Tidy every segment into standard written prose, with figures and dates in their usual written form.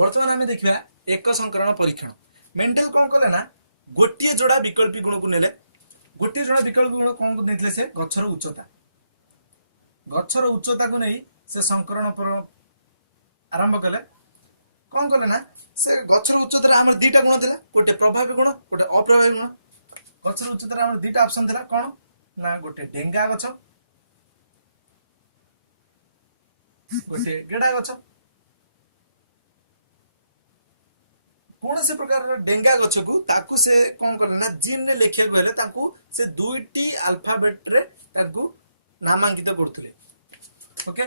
वर्तमान आम देखा एक संकरण परीक्षण मेंडेल कौन कले ना गोटे जोड़ा विकल्पी गुण को नेले गोटे जोड़ा विकल्पी गुण कौन को नेतले से गछर उच्चता को नहीं से संकरण पर आरंभ कले कौन कले ना से गछर उच्चता आम दीटा गुण था गोटे प्रभावी गुण गोटे अप्रभावी गुण गछर उच्चता आम दीटा ऑप्शन था कौन ना गोटे डेंगा गछ गोटे गेड़ा गछ कौन से प्रकार डेंगा गछ को ताकू से कौन कले ना जीन ने लिखिया गले ताकू से दुईटी अल्फाबेट रे ताकू नामांकित करथले ओके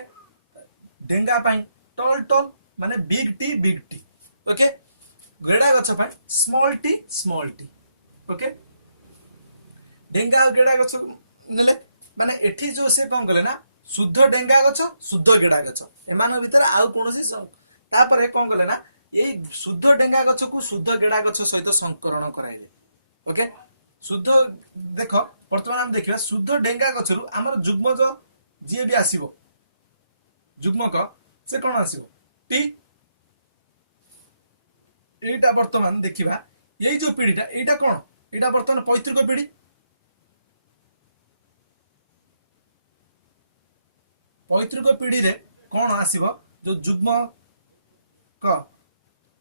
डेंगा पाई टॉल टॉल माने बिग टी ओके गेड़ा गछ पाई स्मॉल टी ओके डेंगा गेड़ा गछ नेले माने एठी जो से कौन कले ना शुद्ध डेंगा गछ शुद्ध गेड़ा गछ एमान भीतर आउ कोनोसी तापर कौन कले ना ये शुद्ध डेंगा गछ को शुद्ध गेड़ा गछ सहित संकरण कराइले ओके शुद्ध देख वर्तमान हम देखिबा शुद्ध डेंगा गछ रु हमर जुग्मज जे भी आसीबो जुग्मक से कोन आसीबो टी एटा वर्तमान देखिबा यही जो पीढ़ीटा एटा कोन एटा वर्तमान पैतृक पीढ़ी रे कोन आसीबो जो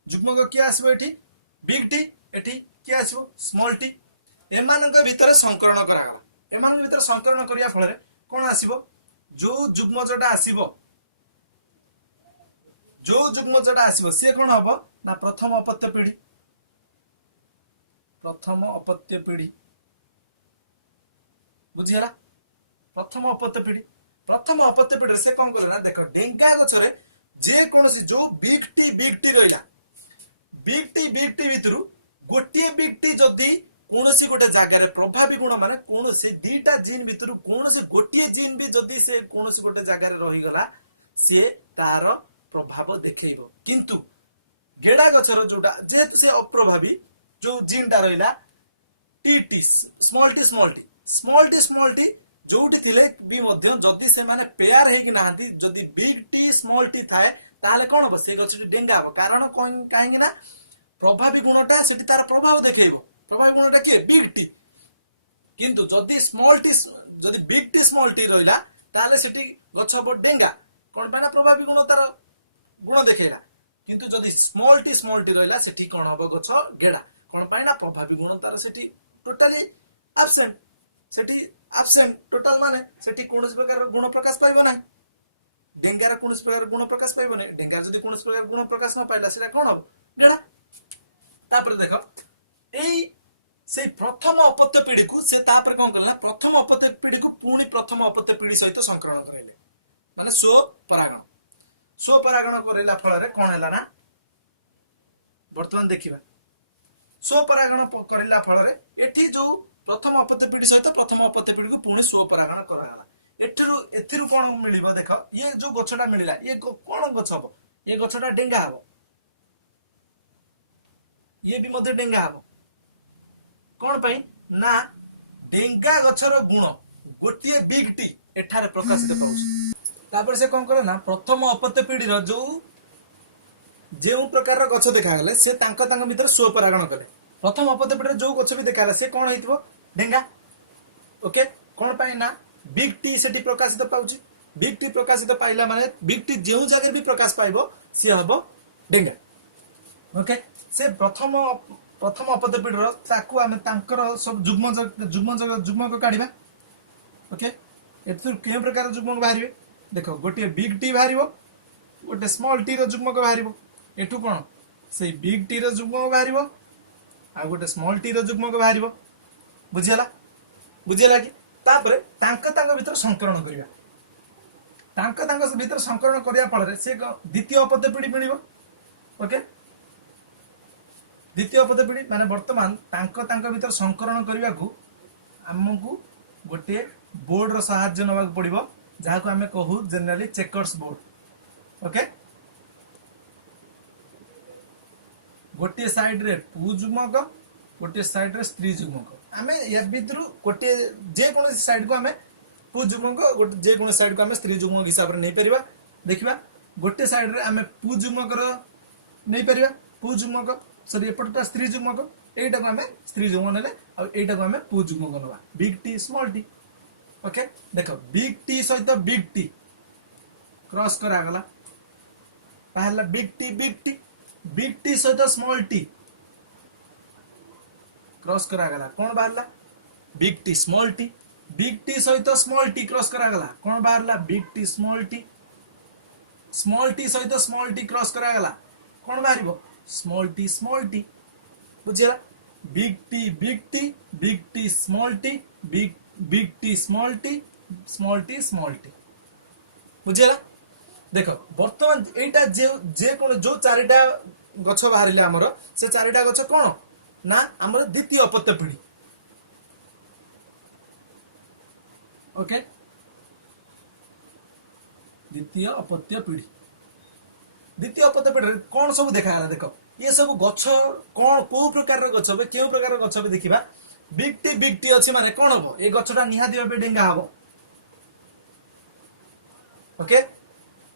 जुग्म को किया आसीबो एठी बिग टी एठी किया आसीबो स्मॉल टी एमानक भीतर संकरण करागला एमान भीतर संकरण करिया फल रे कोन आसीबो जो जुग्मजटा आसीबो से कोन हबो ना प्रथम अपत्य पीढ़ी बुझियला प्रथम अपत्य पीढ़ी से कौन करे ना देख डेंगा गछरे जे कोनसी जो बिग टी रहिला बिग टी भितरु गोटे बिग टी जदी कोनसी गोटे जगह प्रभावी गुण माने कोनसी दीटा जीन भितरु कोनसी गोटे जीन भी जदी से कोनसी गोटे जगह रही गला से तार प्रभाव देखैबो किंतु गेड़ा गछर जोटा जेतु से अप्रभावी जो जीनटा रहिला टी स्मॉल टी जोटी थिले भी मध्य जदी से माने पेयर हे कि नाहंती जदी बिग टी स्मॉल टी थाए ताले कोन हो से गछटी डेंगा हो कारण काहेकि ना प्रभावी गुणटा सेठी तार प्रभाव देखैबो प्रभावी गुणटा के बिग टी किंतु जदी बिग टी स्मॉल टी रहिला ताले सेठी गछ हो डेंगा कोन पाना प्रभावी गुण तार गुण देखैला किंतु जदी स्मॉल टी रहिला सेठी कोन हो गछ गेडा कोन पाना प्रभावी गुण तार सेठी टोटली एब्सेंट टोटल माने सेठी कोनस प्रकार गुण प्रकाश पाइबो ना डेंगार कोनस प्रकार गुण प्रकाश पाइबो ना डेंगार जदी कोनस प्रकार गुण प्रकाश न पाइला सेटा कोन हो गेडा तापर देखो एई से प्रथम अपत्य पीढ़ी को से तापर कोन करला प्रथम अपत्य पीढ़ी को पूर्ण प्रथम अपत्य पीढ़ी सहित संकरण करैले माने स्व परागण करैला फल रे कोन हैला ना वर्तमान देखिबा स्व परागण करैला फल रे एठी जो प्रथम अपत्य पीढ़ी सहित प्रथम अपत्य पीढ़ी को पुणी स्व परागण करागला एथिरु कोन मिलिबो देखो ये जो गछटा मिलिला ये कोन गछ हबो ये गछटा डेंगा हबो ये भी मते डेंगा हबो कोन पई ना डेंगा गछर गुण गोटिए बिग टी एठारे प्रकाशित पाउछ तापर से कोन करे ना प्रथम अपत्य पीढ़ी रो जो प्रकार गछ देखा गले से तांको भीतर स्व परागण कले प्रथम अपत्य पीढ़ी जो गछ भी देखा से कोन हेतिबो डेंगा ओके कोन पाई ना बिग टी सेठी प्रकाशित पाउची बिग टी प्रकाशित पाइला माने बिग टी जेउ जगह भी प्रकाश पाइबो से हबो डेंगा ओके से प्रथम अपत्य पीढ़ी रो ताकू हम तांकर सब जुग्म को काढिबा ओके एथुर के प्रकार जुग्म बाहरिबे देखो गोटे बिग टी बाहरिबो गोटे स्मॉल टी रो जुग्म को बाहरिबो एठू कोन से बिग टी रो जुग्म बाहरिबो आ गोटे स्मॉल टी रो जुग्म को बाहरिबो बुझियला कि तापर तांक भीतर संकरण करिया तांक भीतर संकरण करिया फल रे से द्वितीय अपत्य पीढ़ी मिलिबो ओके द्वितीय अपत्य पीढ़ी माने वर्तमान तांक भीतर संकरण करिया को हमकु गोटे बोर्ड रो सहायता नबा पड़िबो जहा को हमें कहू जनरली चेकर्स बोर्ड ओके गोटे साइड रे पु जुग्मक गोटे साइड रे स्त्री जुग्मक आमे या भितरु गोटे जे कोन साइड को हमें पु जुग्मक गोटे जे कोन साइड को हमें स्त्री जुग्मक हिसाब रे नै परिबा देखिबा गोटे साइड रे हमें पु जुग्मक रो नहीं परिया पुजुग्मक सॉरी एपटटा स्त्री जुग्मक एटा को हमें स्त्री जुग्म नेले आ एटा को हमें पुजुग्मक नवा big T small T okay देखो बिग टी सहित बिग टी क्रॉस करा गला ताहला बिग टी सहित स्मॉल टी क्रॉस करा गला कोन बाहरला बिग टी सहित स्मॉल टी क्रॉस करा गला कोन बाहरला बिग टी स्मॉल टी सहित स्मॉल टी क्रॉस करा गला कोन बाहरिबो स्मॉल टी बुझिला big T small T big T small T बुझिला देखो वर्तमान एटा जे कोन जो चारिटा गछ बाहरिले हमर से चारिटा गछ कोन ना हमर द्वितीय अपत्य पीढ़ी ओके द्वितीय अपत्य पीढ़ी कौन सब देखा गला देखो ये सब गछ कौन को प्रकार गछ बे केउ प्रकार गछ बे देखिबा बिग टी अछि माने कोन हो ए गछटा निहाती भाबे डेंगा हबो okay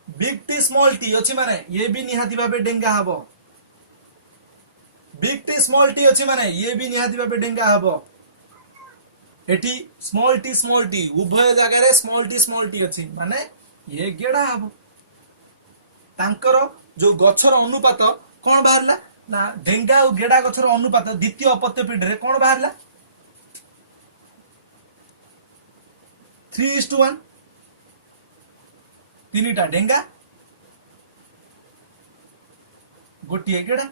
big T small T अछि माने ये भी निहाती भाबे डेंगा हबो बिग टी स्मॉल टी अछि माने ये भी निहाती भाबे डेंगा हबो एटी स्मॉल टी उभय जगह रे स्मॉल टी अछि माने ये गेडा हबो तांकर जो गछर अनुपात कोन बाहरला ना ढेंगा और गेडा गछर अनुपात द्वितीय अपत्य पीढ़ी रे कोन बाहरला 3:1 तीनटा ढेंगा गोटिए गेडा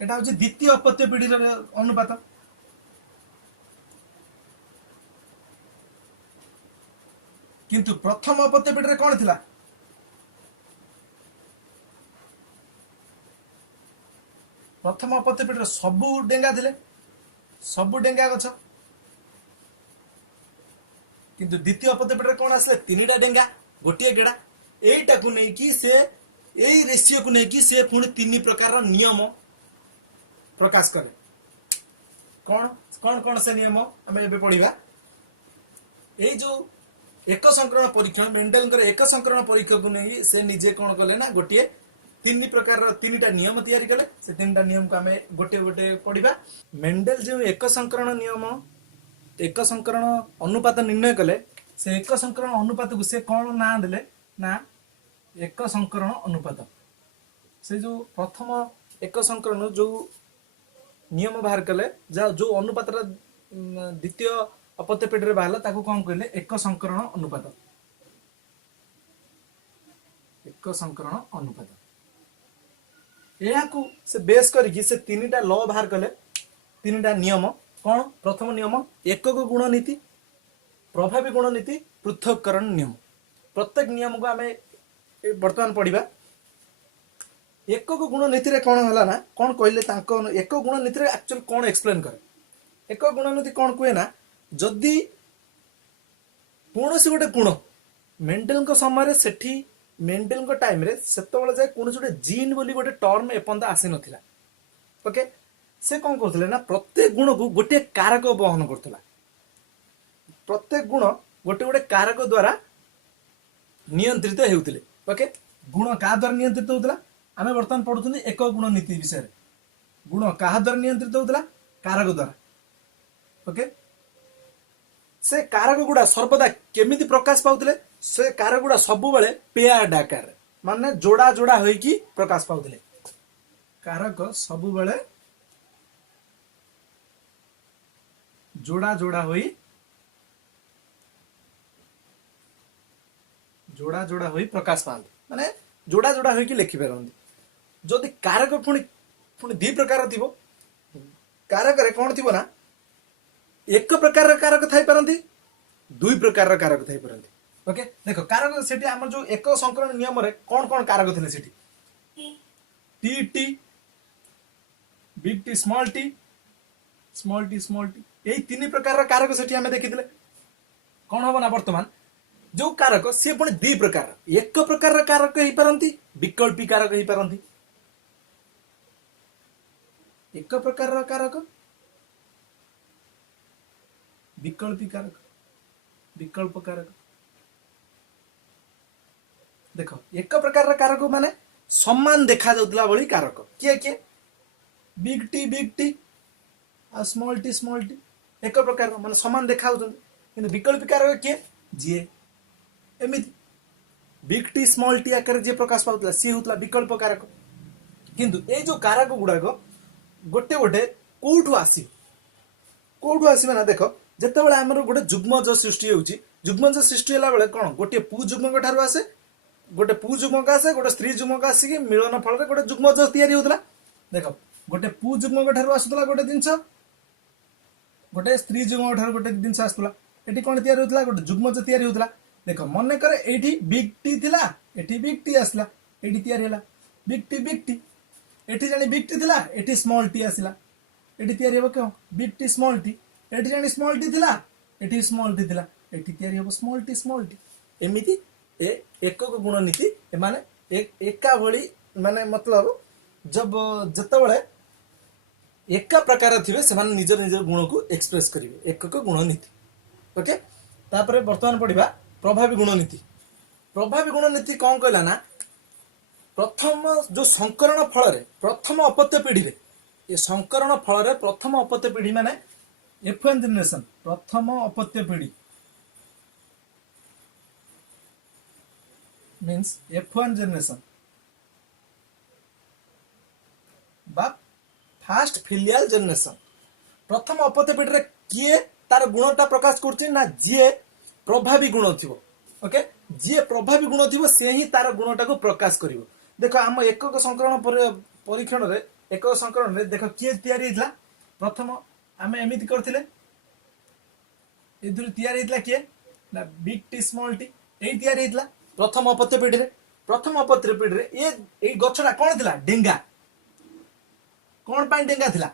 एटा होची द्वितीय अपत्य पीढ़ी रे अनुपात किंतु प्रथम अपत्य पीढ़ी रे कोन थिला प्रथम अपत्य पीढ़ी सबू डेंगा थिले सबू डेंगा गछ किंतु द्वितीय अपत्य पीढ़ी कौन आसले तीनटा डेंगा गोटे गेड़ा एटा को नहीं कि से एई रेशियो को नहीं कि से पुणी तीन प्रकार नियम प्रकाश करे कौन कौन कौन से नियम आम ए पढ़ा ये जो एक संकरण परीक्षण मेंडेल एक संकरण परीक्षा को नहीं से निजे कौन कले ना गोटे तीन प्रकार तीनटा नियम तैयारी कले से तीनटा नियम को आम गोटे गोटे पढ़ा मेंडेल जो एक संकरण नियम एक संकरण अनुपात निर्णय कले से एक संकरण अनुपात को से कौन ना देले ना एक संकरण अनुपात से जो प्रथम एक संकरण जो नियम बाहर कले जो अनुपात द्वितीय अपत्य पीढ़ी रे बाहरला ताको कौन कहले एक संकरण अनुपात एक संकरण अनुपात को से बेस करिकी से तीनटा लॉ बाहर कले तीनटा नियम कौन प्रथम नियम एकक गुण नीति प्रभावी गुण नीति पृथककरण नियम प्रत्येक नियम को आम वर्तमान पढ़ा एकक गुण नीति रे कौन है ना कौन कहले एकक गुण नीति रे एक्चुअली कौन एक्सप्लेन करे एकक गुण नीति कौन कहे ना जदि कौन सी गोटे गुण मेंडेल को समय सेठी मेंडेल को टाइम रे सेतबेले जाय कौन गोटे जीन बोली गोटे टर्म एपंदा आसी नथिला ओके से कौन करथिले ना प्रत्येक गुण को गोटे कारक वहन करथिला प्रत्येक गुण गोटे गोटे कारक द्वारा नियंत्रित हेउथिले ओके गुण का द्वारा नियंत्रित होउथिला आमे वर्तमान पढुथुनी एक गुण नीति विषय रे गुण का द्वारा नियंत्रित होउथिला कारक द्वारा ओके से कारक गुड़ा सर्वदा केमिति प्रकाश पाउथिले से कारक गुड़ा सब बेले पेयर्ड आकार माने जोड़ा जोड़ा होई की प्रकाश पाउथिले कारक सब बेले जोड़ा जोड़ा होई प्रकाश पाते माने जोड़ा जोड़ा होई की लिखि पारंती जदि कारक पुणी पुणी दी प्रकार थिबो कारक रे कोन थिबो ना एक प्रकार कारक थाई पारंती दुई प्रकार कारक थाई पारंती ओके देखो कारक सेठी हमर जो एक संकरण नियम रे कोन कोन कारक थिले सेठी T big T small T यही तीन प्रकार कारक सेठी हमें देखिथिले कोन हबो ना वर्तमान जो कारक से पुणी दी प्रकार एक प्रकार कारक ही पारंती विकल्पी कारक ही पारंती एक प्रकार कारक विकल्पी कारक विकल्प कारक देखो एक प्रकार कारक माने समान देखा जाउतला भली कारक किए किए बिग टी आ स्मॉल टी एक प्रकार माने समान देखा होउछन किंतु विकल्प कारक किए जीए एमिति बिग टी स्मॉल टी आकार जे प्रकाश पाउतला सी होतला विकल्प कारक किंतु ए जो कारक गुडाको गोटे गोटे कोठु आसी ना देखो जेतेबेले हमर गोटे जुग्मज सृष्टि होउची जुग्मज सृष्टि होला बेले कोन गोटे पु जुग्मक ठारु आसे गोटे पु जुग्मक आसे गोटे स्त्री जुग्मक आसी कि मिलन फल रे गोटे जुग्मज तयारी होतला देखो गोटे पु जुग्मक ठारु आसुतला गोटे जिंस गोटे स्त्री जुग्मक ठारु गोटे जिंस आसुतला एटी कोन तयारी होतला गोटे जुग्मज तयारी होतला देखो मन करे एठी बिग टी थिला एठी बिग टी आसला एठी तयारी होला बिग टी एठी जानी बिग टी थिला एठी स्मॉल टी आसला एठी तयारी हो क्यों बिग टी स्मॉल टी एठी जानी स्मॉल टी थिला एठी स्मॉल टी थिला एठी तयारी हो स्मॉल टी एमिति ए एकक गुण नीति ए माने एका भली माने मतलब जब जतबळे एका प्रकार थिबे से माने निज निज गुण को एक्सप्रेस करिवे एकक गुण नीति ओके तापरे वर्तमान पढिबा प्रभावी गुण नीति कौन कहला ना प्रथम जो संकरण फल रे प्रथम अपत्य पीढ़ी रे ये संकरण फल रे प्रथम अपत्य पीढ़ी माने F1 जनरेशन प्रथम अपत्य पीढ़ी मीन्स F1 जनरेशन बा फास्ट फिलियल जनरेशन प्रथम अपत्य पीढ़ी रे किए तार गुणटा प्रकाश करछि ना जे प्रभावी गुण थिबो ओके जे प्रभावी गुण थिबो से ही तार गुणटा को प्रकाश करिवो देखो हम एकक संकरण परीक्षण रे एकक संकरण रे देखो किए तयारी हितला प्रथम हम एमिति करथिले एदुर तयारी हितला किए ना बिग टी स्मॉल टी एई तयारी हितला प्रथम अपत्य पीढ़ी रे ए गछडा कोन थिला डेंगा कोन पाई डेंगा थिला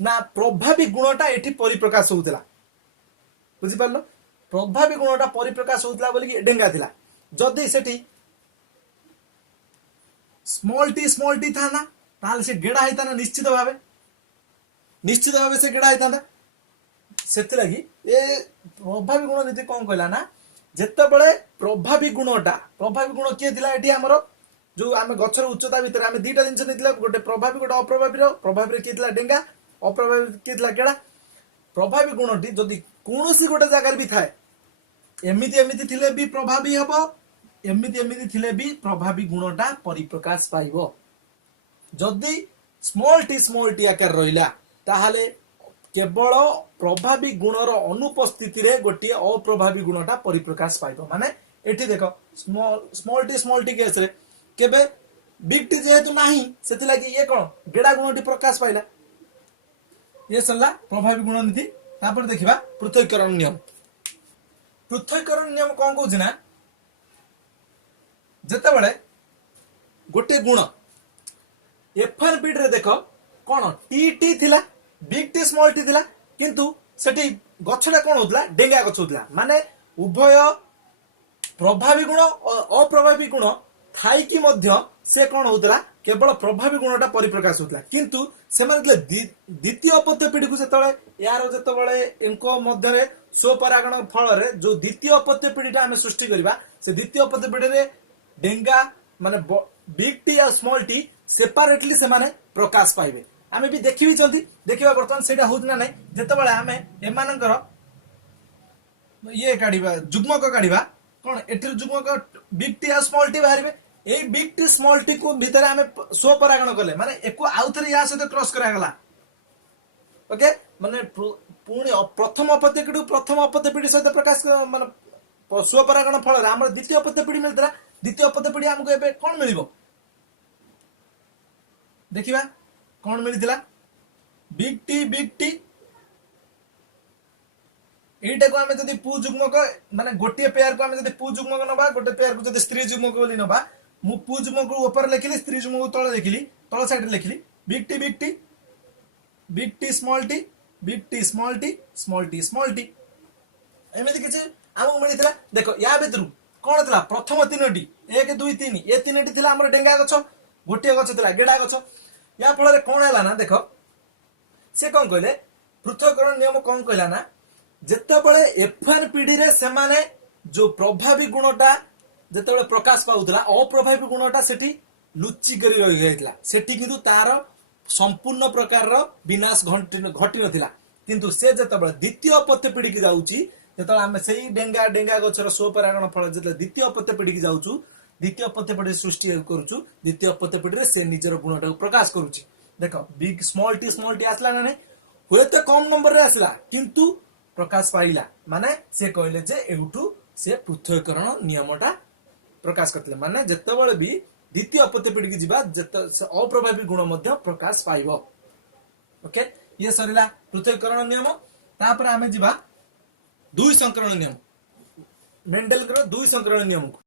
ना प्रभावी गुणटा एठी परिप्रकाश होउतला बुझि पारलो प्रभावी गुणटा परिप्रकाश होउतला बोली कि डेंगा थिला जदी सेठी स्मॉल टी था ना ताल से गेड़ा हैता ना निश्चित भावे से गेड़ा हैता सेति लगी ए प्रभावी गुण नीति कोन कहला ना जेते बळे प्रभावी गुण के थिला एठी हमरो जो आमे गछर उच्चता भीतर आमे दीटा जिंस निथिला गोटे प्रभावी गोटे अप्रभावी रे के थिला डेंगा अप्रभावी के थिला गेड़ा प्रभावी गुणटी जदी कोनोसी गोटे जगह भी थाए एमिति थिले भी प्रभावी हबो एमिति थिले भी प्रभावी गुणटा परिप्रकाश पाइबो जदी स्मॉल टी आकार रहिला ताहाले केवल प्रभावी गुणर अनुपस्थिति रे गोटे अप्रभावी गुणटा परिप्रकाश पाइबो माने एठी देखो स्मॉल टी केस रे केबे बिग टी जेहेतु नाही सेति लागि ये कोन गेडा गुणटी प्रकाश पाइला ये सल्ला प्रभावी गुण नीति तापर देखिबा पृथक्करण नियम कोन कहउछ ना जेतेबेले गोटे गुण F1 पीढ़ी रे देखो कोन टी थिला बिग टी स्मॉल टी थिला किंतु सेठी गछडा कोन होतला डेंगा गछ होतला माने उभय प्रभावी गुण और अप्रभावी गुण थाई कि मध्य से कोन होतला केवल प्रभावी गुणटा परिप्रकाश होतला किंतु से माने द्वितीय अपत्य पीढ़ी को जेतेबेले यार जेतेबेले इनको मध्य रे स्वपरागण फल रे जो द्वितीय अपत्य पीढ़ीटा हमें सृष्टि करबा से द्वितीय अपत्य पीढ़ी रे डेंगा माने बिग टी और स्मॉल टी सेपरेटली से माने प्रकाश पाइबे आमे भी देखि चंती देखिबा वर्तमान सेटा होत ना नै जेतेबेले आमे एमानकर ये काढिबा जुग्मक काढिबा कोन एतिर जुग्मक बिग टी और स्मॉल टी बाहरिबे ए बिग टी स्मॉल टी को भीतर आमे स्वपरागण करले माने एको आउथरे या सहित क्रॉस करा गला ओके माने पुणी प्रथम अपत्य पीढ़ी सहित प्रकाश माने स्वपरागण फल रे हमर द्वितीय अपत्य पीढ़ी मिलतरा द्वितीय अपत्य पीढ़ी हमको एबे कोन मिलिबो देखिबा कोन मिलितला बिग टी एटा को हमें जदी पु जुग्मक माने गोटे पेयर को हमें जदी पु जुग्मक नबा गोटे पेयर को जदी स्त्री जुग्मक बोली नबा मु पु जुग्मक ऊपर लिखिली स्त्री जुग्मक तळे लिखिली तळ साइड लिखिली बिग टी स्मॉल टी एमिति किछि हमको मिलितला देखो या भीतर कोन थला प्रथम तीनटी 1 2 3 ए तीनटी थिला हमर डेंगा गछ गोटे गछ थिला गेडा गछ या फल रे कोन हैला ना देखो से कोन कहले पृथक्करण नियम कोन कहला ना जेतेबेले F1 पीढ़ी रे से माने जो प्रभावी गुणटा जेतेबेले प्रकाश पाउतला अप्रभावी गुणटा सेठी ଲୁଚିକରି ରହିଯାଇଥିଲା ସେଠି କିନ୍ତୁ ତାର ସମ୍ପୂର୍ଣ୍ଣ ପ୍ରକାରର ବିନାଶ ଘଟି ନଥିଲା କିନ୍ତୁ ସେ ଯେତେବେଳେ ଦ୍ୱିତୀୟ ଅପତ୍ୟ ପିଢିକି ଯାଉଛି ଯେତେବେଳେ ଆମେ ସେଇ ଡେଙ୍ଗା ଗଛର ସ୍ୱପରାଗଣ ଫଳ ଯେତେବେଳେ ଦ୍ୱିତୀୟ ଅପତ୍ୟ ପିଢିକି ଯାଉଛୁ ଦ୍ୱିତୀୟ ଅପତ୍ୟ ପିଢି ସୃଷ୍ଟି କରୁଛୁ ଦ୍ୱିତୀୟ ଅପତ୍ୟ ପିଢିରେ ସେ ନିଜର ଗୁଣଟାକୁ ପ୍ରକାଶ କରୁଛି ଦେଖ ବିଗ ସ୍ମଲ ଟି ଆସିଲା ନା ନାହିଁ ହୁଏତ କମ ନମ୍ବରରେ ଆସିଲା କିନ୍ତୁ ପ୍ରକାଶ ପାଇଲା ମାନେ ସେ କହିଲେ ଯେ ଏଉଠୁ ସେ ପୃଥକୀକରଣ ନିୟମଟା ପ୍ରକାଶ କରିଥିଲେ ମାନେ ଯେତେବେଳେ ବି ଦ୍ୱିତୀୟ ଅପତ୍ୟ ପିଢିକି ଯିବା ଅପ୍ରଭାବୀ ଗୁଣ ମଧ୍ୟ ପ୍ରକାଶ ପାଇବ ଓକେ ଇଏ ସରିଲା ପୃଥକୀକରଣ ନିୟମ ତାପରେ ଆମେ ଯିବା ଦୁଇ ସଂକରଣ ନିୟମ ମେଣ୍ଡେଲଙ୍କର ଦୁଇ ସଂକରଣ ନିୟମକୁ